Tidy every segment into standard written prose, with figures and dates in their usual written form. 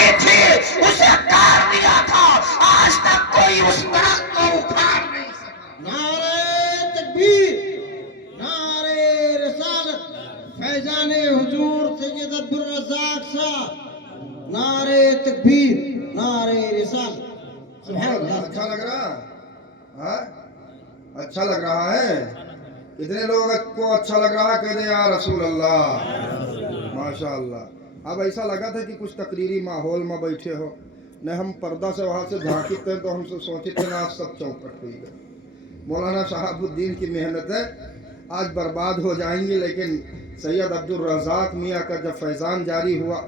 کی تھی اسے کاٹ دیا تھا، آج تک کوئی اس درخت کو اکھاڑ نہیں سکا۔ نعرہ تکبیر، نعرہ رسالت، فیضان حضور سید عبدالرزاق صاحب، نعرہ تکبیر، نعرہ رسالت۔ سبحان اللہ۔ اچھا لگ رہا؟ ہاں اچھا لگ رہا ہے؟ کتنے لوگ کو اچھا لگ رہا ہے؟ کہتے ہیں یا رسول اللہ، ماشاء اللہ۔ اب ایسا لگا تھا کہ کچھ تقریری ماحول میں بیٹھے ہو، نہ ہم پردہ سے وہاں سے جھانکتے تھے تو ہم سے سوچتے تھے نا سب چوپٹ ہوئی گئے۔ مولانا شہاب الدین کی محنتیں آج برباد ہو جائیں گی، لیکن سید عبدالرزاق میاں کا جب فیضان جاری ہوا،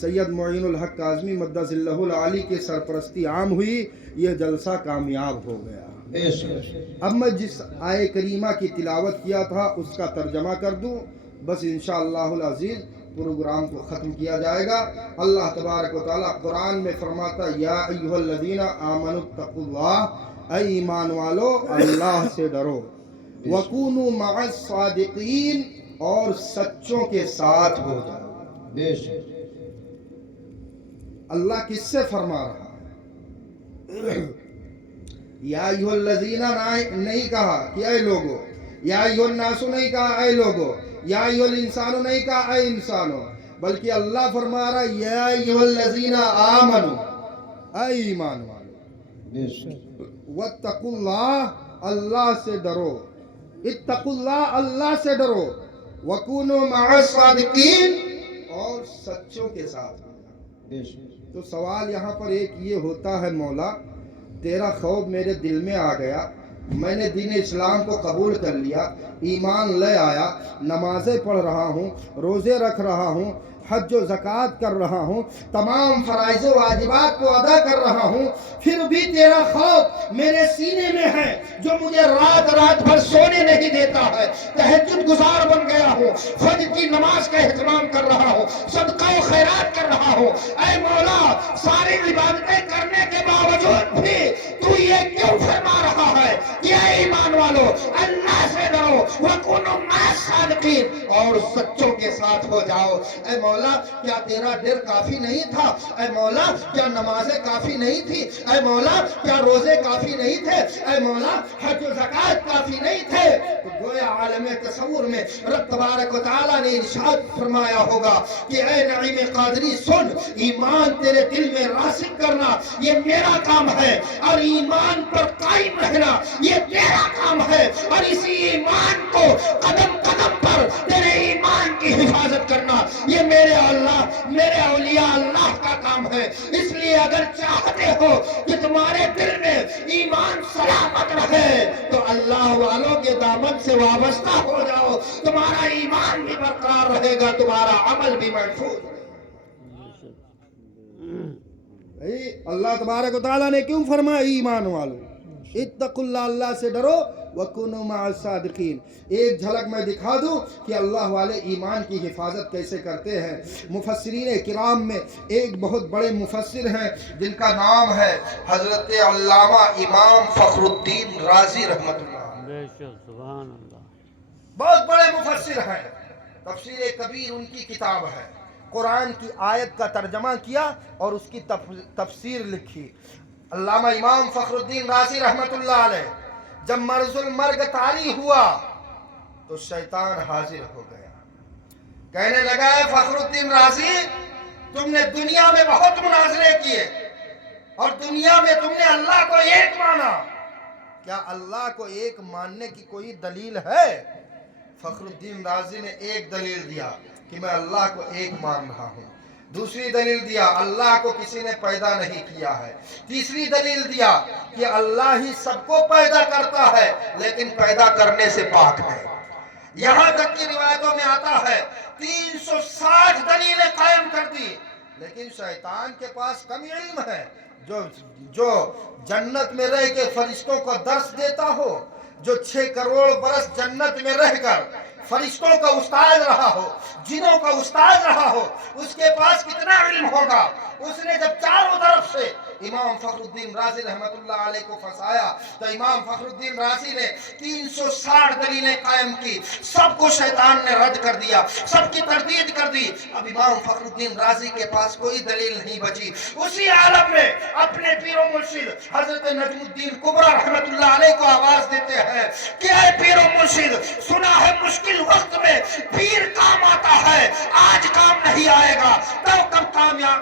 سید معین الحق کاظمی مدث اللہ العالی کی سرپرستی عام ہوئی، یہ جلسہ کامیاب ہو گیا۔ اب میں جس آیے کریمہ کی تلاوت کیا تھا اس کا ترجمہ کر دوں، بس انشاءاللہ العزیز پروگرام کو ختم کیا جائے گا۔ اللہ تبارک و تعالیٰ قرآن میں فرماتا یا ایھا الذین آمنوا اتقوا اللہ، اے ایمان والو اللہ سے ڈرو، وکونوا مع الصادقین، اور سچوں کے ساتھ ہو جاؤ۔ اللہ کس سے فرما رہا ہے؟ یا ایھا الذین نہیں کہا کہ اے لوگو، یا ایھا الناس نہیں کہا اے لوگو، یا ایھا الانسان نہیں کہا اے انسانو، بلکہ اللہ فرما رہا ہے یا ایھا الذین آمنوا، اے ایمان والو، واتقوا اللہ، اللہ سے ڈرو، اتقوا اللہ، اللہ سے ڈرو، وکونوا مع الصادقین، اور سچوں کے ساتھ ہو۔ تو سوال یہاں پر ایک یہ ہوتا ہے، مولا تیرا خوف میرے دل میں آ گیا، میں نے دین اسلام کو قبول کر لیا، ایمان لے آیا، نمازیں پڑھ رہا ہوں، روزے رکھ رہا ہوں، حج و زکوٰۃ کر رہا ہوں، تمام فرائض و واجبات کو ادا کر رہا ہوں، پھر بھی تیرا خوف میرے سینے میں ہے جو مجھے رات رات بھر سونے نہیں دیتا ہے۔ تہجد گزار بن گیا ہوں، فجر کی نماز کا اہتمام کر رہا ہوں، صدقہ و خیرات کر رہا ہوں۔ اے مولا، ساری عبادتیں کرنے کے باوجود بھی تو یہ کیوں فرما رہا ہے کہ اے ایمان والو اللہ سے ڈرو، وَكُونُوا مَعَ الصَّادِقِينَ، اور سچوں کے ساتھ ہو جاؤ۔ اے مولا کیا تیرا ڈر کافی نہیں تھا؟ اے مولا کیا نمازیں کافی نہیں تھی؟ اے مولا کیا روزے کافی نہیں تھے؟ اے مولا حج و زکوٰۃ کافی نہیں تھے؟ تو گویا عالم تصور میں رب تبارک و تعالیٰ نے ارشاد فرمایا ہوگا کہ اے نعیم قادری سن، ایمان تیرے دل میں راسخ کرنا یہ میرا کام ہے، اور ایمان پر قائم رہنا یہ تیرا کام ہے، اور اسی ایمان کو قدم قدم پر تیرے ایمان کی حفاظت کرنا یہ میرے اللہ، میرے اولیاء اللہ کا کام ہے۔ اس لیے اگر چاہتے ہو کہ تمہارے دل میں ایمان سلامت رہے تو اللہ والوں کے دامن سے وابستہ ہو جاؤ، تمہارا ایمان بھی برقرار رہے گا، تمہارا عمل بھی محفوظ رہے گا۔ اللہ تبارک و تعالیٰ نے کیوں فرمایا ایمان والو اتقوا اللہ، اللہ سے ڈرو، وَكُونُوا مَعَ الصَّادِقِينَ۔ ایک جھلک میں دکھا دوں کہ اللہ والے ایمان کی حفاظت کیسے کرتے ہیں۔ مفسرین کرام میں ایک بہت بڑے مفسر ہیں جن کا نام ہے حضرت علامہ امام فخر الدین رازی رحمۃ اللہ۔ بے شک، سبحان اللہ۔ بہت بڑے مفسر ہیں، تفسیر کبیر ان کی کتاب ہے۔ قرآن کی آیت کا ترجمہ کیا اور اس کی تفسیر لکھی۔ علامہ امام فخر الدین رازی رحمۃ اللہ علیہ جب مرض المرگ طاری ہوا تو شیطان حاضر ہو گیا، کہنے لگا ہے فخر الدین رازی، تم نے دنیا میں بہت مناظرے کیے اور دنیا میں تم نے اللہ کو ایک مانا، کیا اللہ کو ایک ماننے کی کوئی دلیل ہے؟ فخر الدین رازی نے ایک دلیل دیا کہ میں اللہ کو ایک مان رہا ہوں، دوسری دلیل دیا اللہ کو کسی نے پیدا نہیں کیا ہے، تیسری دلیل دیا کہ اللہ ہی سب کو پیدا کرتا ہے لیکن پیدا کرنے سے پاک ہے۔ یہاں تک کی روایتوں میں آتا ہے 360 دلیلیں قائم کر دی، لیکن شیطان کے پاس کم علم ہے، جو جنت میں رہ کے فرشتوں کو درس دیتا ہو، جو 6 کروڑ برس جنت میں رہ کر فرشتوں کا استاد رہا ہو، جنوں کا استاد رہا ہو، اس کے پاس کتنا علم ہوگا؟ اس نے جب چاروں طرف سے इमाम फखरुद्दीन राजी रहमतुल्लाह अलैह को फंसाया, तो इमाम फखरुद्दीन राजी ने 360 दलीलें कायम की, सबको शैतान ने रद्द कर दिया, सबकी तरदीद कर दी। अब इमाम फखरुद्दीन राजी के पास कोई दलील नहीं बची। उसी आलम में अपने पीरो मुर्शिद हजरत नजमुद्दीन कुबरा रहमतुल्लाह अलैह को आवाज देते हैं कि ऐ पीरो मुर्शिद, सुना है मुश्किल वक्त में पीर काम आता है, आज काम नहीं आएगा तो कब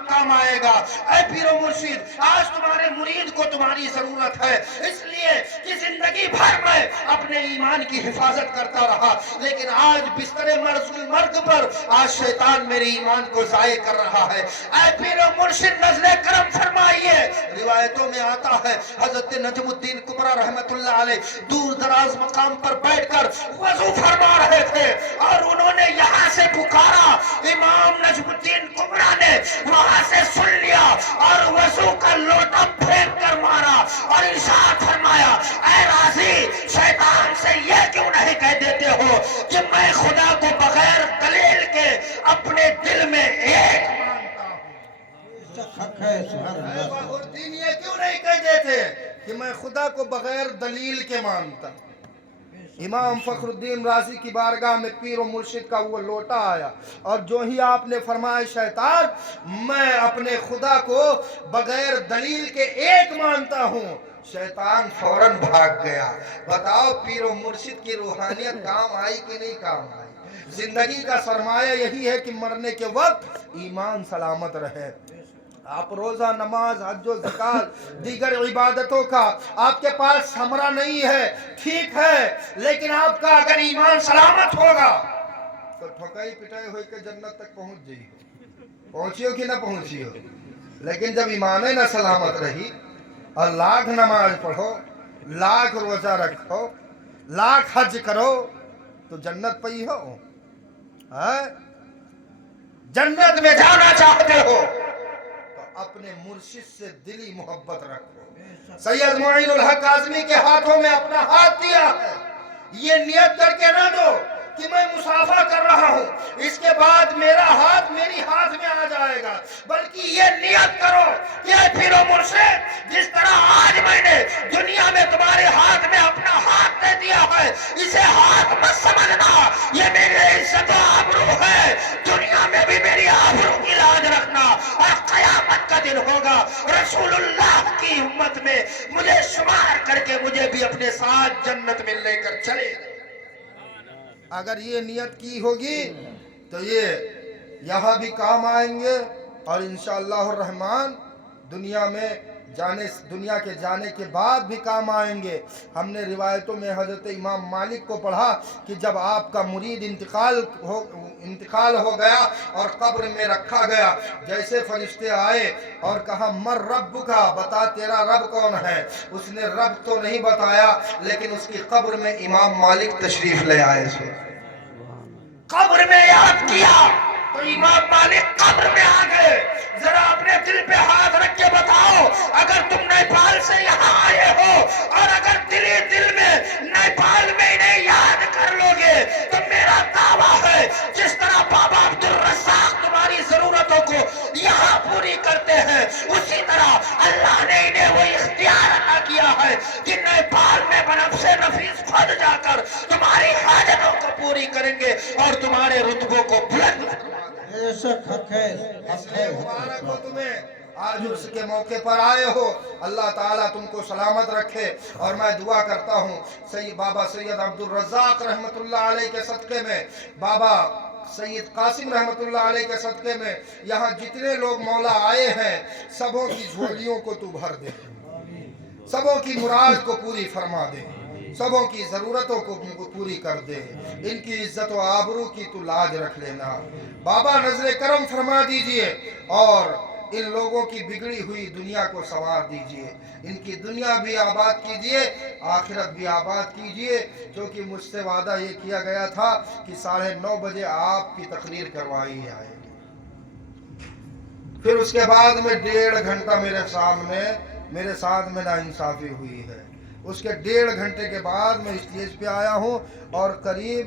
काम आएगा। ऐ पीरो मुर्शिद, आज तुम्हारे मुरीद को तुम्हारी जरूरत है, इसलिए कि जिंदगी भर में अपने ईमान की हिफाजत करता रहा, लेकिन आज बिस्तरे मर्ग पर आज शैतान मेरे ईमान को जाये कर रहा है। ऐ पीरो मुर्शिद, नजरे करम फरमाइए। रिवायतों में आता है हजरत नजमुद्दीन कुबरा रहमतुल्लाह अलैह दूर दराज मकाम पर बैठकर वजू फरमा रहे थे और उन्होंने यहाँ से पुकारा। इमाम नजमुद्दीन कुबरा ने वहां से सुन लिया और वजू का लोटा फेंक कर मारा और इरशाद फरमाया, ऐ राजी, शैतान से ये क्यों नहीं कह देते हो कि मैं खुदा को बगैर दलील के अपने दिल में एक मानता हूँ। फखरुद्दीन ये क्यों नहीं कह देते कि मैं खुदा को बगैर दलील के मानता हूँ। इमाम फखरुद्दीन राजी की बारगाह में पीर और मुर्शिद का वो लोटा आया और जो ही आपने फरमाया शैतान, मैं अपने खुदा को बगैर दलील के एक मानता हूँ, शैतान फौरन भाग गया। बताओ पीर और मुर्शिद की रूहानियत काम आई कि नहीं काम आई। जिंदगी का सरमाया यही है कि मरने के वक्त ईमान सलामत रहे। आप रोजा, नमाज, हज, ज़कात, दीगर इबादतों का आपके पास समरा नहीं है, ठीक है, लेकिन आपका अगर ईमान सलामत होगा तो ठोकाई पिटाई हो के जन्नत तक पहुंच जाइए, पहुंचियो कि ना पहुंचियो। लेकिन जब ईमान ही ना सलामत रही और लाख नमाज पढ़ो, लाख रोजा रखो, लाख हज करो तो जन्नत पई हो। जन्नत में जाना चाहते हो अपने मुर्शिद से दिली मोहब्बत रखो। सैयद मुईनुल हक काज़मी के हाथों में अपना हाथ दिया है, ये नियत करके ना दो कि मैं मुसाफा कर रहा हूं, इसके बाद मेरा हाथ मेरी हाथ में आ जाएगा, बल्कि ये नियत करो कि पीरो मुर्शिद, जिस तरह आज मैंने दुनिया में तुम्हारे हाथ में अपना हाथ दे दिया है, इसे हाथ मत समझना, ये मेरी इज्जत और आबरू है, दुनिया में भी मेरी आबरू की लाज रखना और क़यामत का दिन होगा रसूलुल्लाह की उम्मत में मुझे शुमार करके मुझे भी अपने साथ जन्नत में लेकर चले। अगर ये नियत की होगी तो ये यहाँ भी काम आएंगे और इंशाअल्लाह रहमान दुनिया के जाने के बाद भी काम आएंगे। हमने रिवायतों में हजरत इमाम मालिक को पढ़ा कि जब आपका मुरीद इंतकाल हो गया और कब्र में रखा गया, जैसे फरिश्ते आए और कहा मर रब का, बता तेरा रब कौन है। उसने रब तो नहीं बताया, लेकिन उसकी कब्र में इमाम मालिक तशरीफ ले आए थे। कब्र में याद किया तो इमाम मालिक कब्र में आ गए। जरा अपने दिल पे हाथ रख के बताओ, अगर तुम नेपाल से यहाँ आए हो और अगर दिल में नेपाल में इन्हें याद कर लोगे तो मेरा दावा है जिस तरह बाबा अब्दुल रज़्ज़ाक़ तुम्हारी जरूरतों को यहाँ पूरी करते हैं, उसी तरह अल्लाह ने इन्हें वो इख्तियार अता किया है कि नेपाल में बनफ्से नफीस खुद जाकर तुम्हारी हाजतों को पूरी करेंगे और तुम्हारे रुतबों को बुलंद मुबारक हो तुम्हें, आज उसके मौके पर आए हो। अल्लाह ताला तुमको सलामत रखे और मैं दुआ करता हूँ बाबा सैयद अब्दुल रज़्ज़ाक़ रहमतुल्लाह अलैह के सदक़े में, बाबा सैयद कासिम रहमतुल्लाह अलैह के सदक़े में यहाँ जितने लोग मौला आए हैं, सबों की झोलियों को तू भर दे, सबों की मुराद को पूरी फरमा दे, सबों की ज़रूरतों को पूरी कर दे, इनकी इज्जत व आबरू की तू लाज रख लेना। बाबा नजरे करम फरमा दीजिए और इन लोगों की बिगड़ी हुई दुनिया को संवार दीजिए, इनकी दुनिया भी आबाद कीजिए, आखिरत भी आबाद कीजिए, क्योंकि मुझसे वादा ये किया गया था कि 9:30 बजे आपकी तकरीर करवाई जाएगी। फिर उसके बाद में 1.5 घंटा मेरे साथ में नाइंसाफी हुई है। उसके 1.5 घंटे के बाद मैं स्टेज पे आया हूँ और करीब